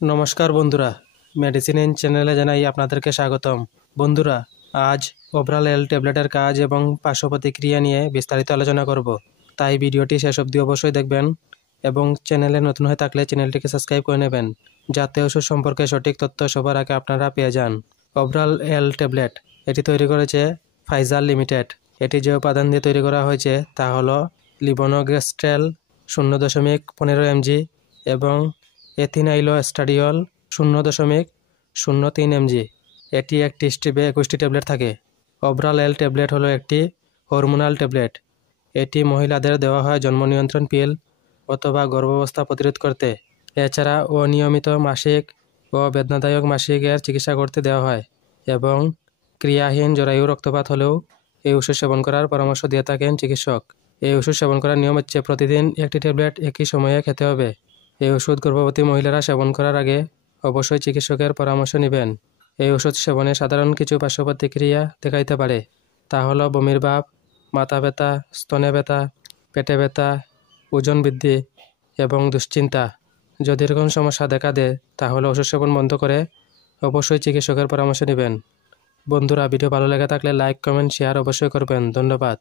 নমস্কার বন্ধুরা, medicine in চ্যানেলে জানাই আপনাদেরকে স্বাগতম। বন্ধুরা, আজ ওভরাল এল ট্যাবলেটের কাজ এবং পার্শ্ব প্রতিক্রিয়া নিয়ে বিস্তারিত আলোচনা করব। তাই ভিডিওটি শেষ অবধি অবশ্যই দেখবেন এবং চ্যানেলে নতুন হয়ে থাকলে চ্যানেলটিকে সাবস্ক্রাইব করে নেবেন, যাতে ওষুধ সম্পর্কে সঠিক তথ্য সবার আগে আপনারা পেয়ে যান। ওভরাল এল ট্যাবলেট এটি তৈরি করেছে ফাইজার লিমিটেড। এটি যে উপাদান দিয়ে তৈরি করা হয়েছে তা হলো লিভোনোগেস্ট্রেল 0.15 mg এবং এথিনাইলোস্টাডিওল 0.03 mg। এটি একটি স্ট্রিপে 21টি ট্যাবলেট থাকে। ওভরাল এল ট্যাবলেট হলো একটি হরমোনাল ট্যাবলেট। এটি মহিলাদের দেওয়া হয় জন্ম নিয়ন্ত্রণ পিল অথবা গর্ভাবস্থা প্রতিরোধ করতে। এছাড়া অনিয়মিত মাসিক ও বেদনাদায়ক মাসিকের চিকিৎসা করতে দেওয়া হয় এবং ক্রিয়াহীন জরায়ু রক্তপাত হলেও এই ওষুধ সেবন করার পরামর্শ দিয়ে থাকেন চিকিৎসক। এই ওষুধ সেবন করার নিয়ম হচ্ছে প্রতিদিন একটি ট্যাবলেট একই সময়ে খেতে হবে। এই ওষুধ গর্ভবতী মহিলারা সেবন করার আগে অবশ্যই চিকিৎসকের পরামর্শ নেবেন। এই ওষুধ সেবনে সাধারণ কিছু পার্শ্ব প্রতিক্রিয়া দেখাইতে পারে, তা হলো বমির ভাব, মাথা ব্যথা, স্তনে ব্যথা, পেটে ব্যথা, ওজন বৃদ্ধি এবং দুশ্চিন্তা। যদি এরকম সমস্যা দেখা দেয় তাহলে ওষুধ সেবন বন্ধ করে অবশ্যই চিকিৎসকের পরামর্শ নেবেন। বন্ধুরা, ভিডিও ভালো লেগে থাকলে লাইক, কমেন্ট, শেয়ার অবশ্যই করবেন। ধন্যবাদ।